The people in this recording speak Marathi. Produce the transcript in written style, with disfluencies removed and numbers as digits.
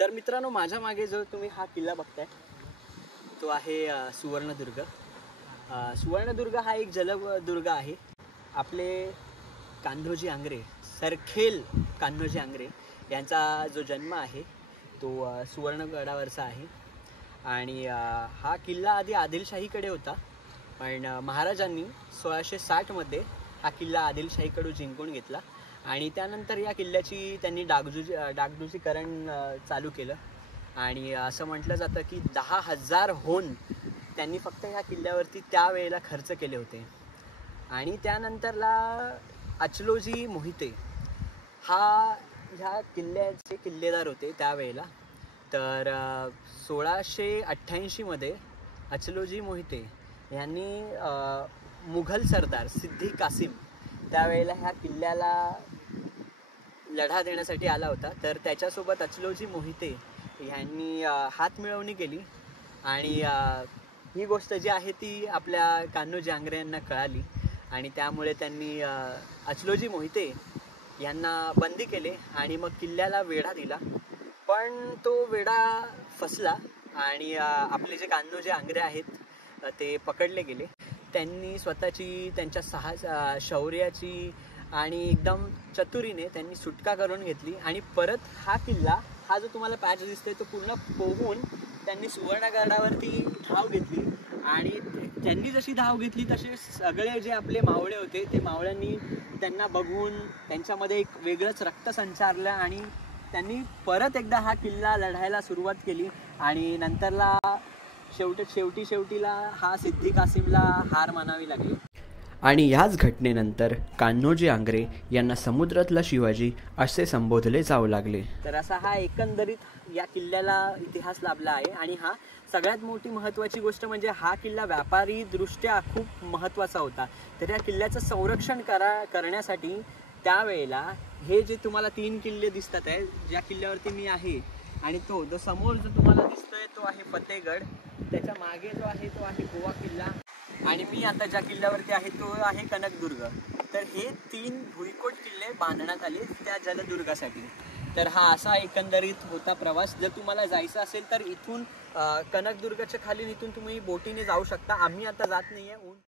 तर मित्रांनो, माझ्या मागे जो तुम्ही हा किल्ला बघताय तो आहे सुवर्णदुर्ग. सुवर्णदुर्ग हा एक जलदुर्ग आहे. आपले कान्होजी आंग्रे, सरखेल कान्होजी आंग्रे यांचा जो जन्म आहे तो सुवर्णगडावरचा आहे. आणि हा किल्ला आधी आदिलशाहीकडे होता, पण महाराजांनी 1660मध्ये हा किल्ला आदिलशाहीकडून जिंकून घेतला आणि त्यानंतर या किल्ल्याची त्यांनी डागडुजीकरण चालू केलं. आणि असं म्हटलं जातं की 10,000 होन त्यांनी फक्त ह्या किल्ल्यावरती त्यावेळेला खर्च केले होते. आणि त्यानंतरला अचलोजी मोहिते ह्या किल्ल्याचे किल्लेदार होते त्यावेळेला. तर 1688मध्ये अचलोजी मोहिते यांनी मुघल सरदार सिद्दी कासिम त्यावेळेला ह्या किल्ल्याला लढा देण्यासाठी आला होता. तर त्याच्यासोबत अचलोजी मोहिते यांनी हातमिळवणी केली आणि ही गोष्ट जी आहे ती आपल्या कान्होजी आंग्रे यांना कळाली आणि त्यामुळे त्यांनी अचलोजी मोहिते यांना बंदी केले आणि मग किल्ल्याला वेढा दिला. पण तो वेढा फसला आणि आपले जे कान्होजी आंग्रे आहेत ते पकडले गेले. त्यांनी त्यांच्या शौर्याची आणि एकदम चतुरीने त्यांनी सुटका करून घेतली आणि परत हा किल्ला, हा जो तुम्हाला पॅच दिसतोय तो पूर्ण पोहून त्यांनी सुवर्णगडावरती धाव घेतली. आणि त्यांनी जशी धाव घेतली तसे सगळे जे आपले मावळे होते ते मावळ्यांनी त्यांना बघून त्यांच्यामध्ये एक वेगळंच रक्त संचारलं आणि त्यांनी परत एकदा हा किल्ला लढायला सुरुवात केली. आणि नंतरला शेवटीला हा सिद्दी कासिमला हार मानावी लागली. आणि ह्याच घटनेनंतर कान्होजी आंग्रे यांना समुद्रातला शिवाजी असे संबोधले जाऊ लागले. तर असा हा एकंदरीत या किल्ल्याला इतिहास लाभला आहे. आणि हा सगळ्यात मोठी महत्त्वाची गोष्ट म्हणजे हा किल्ला व्यापारी दृष्ट्या खूप महत्त्वाचा होता. तर या किल्ल्याचं संरक्षण करण्यासाठी त्यावेळेला हे जे तुम्हाला 3 किल्ले दिसतात आहे, ज्या किल्ल्यावरती मी आहे आणि तो जो समोर जो तुम्हाला दिसतोय तो आहे फतेहगड, त्याच्या मागे जो आहे तो आहे गोवा किल्ला आणि मी आता ज्या किल्ल्यावरती आहे तो आहे कनकदुर्ग. तर हे 3 भुईकोट किल्ले बांधण्यात आले त्या जलदुर्गासाठी. तर हा असा एकंदरीत होता प्रवास. जर तुम्हाला जायचं असेल तर इथून कनकदुर्गाच्या खाली इथून तुम्ही बोटीने जाऊ शकता. आम्ही आता जात नाही आहे.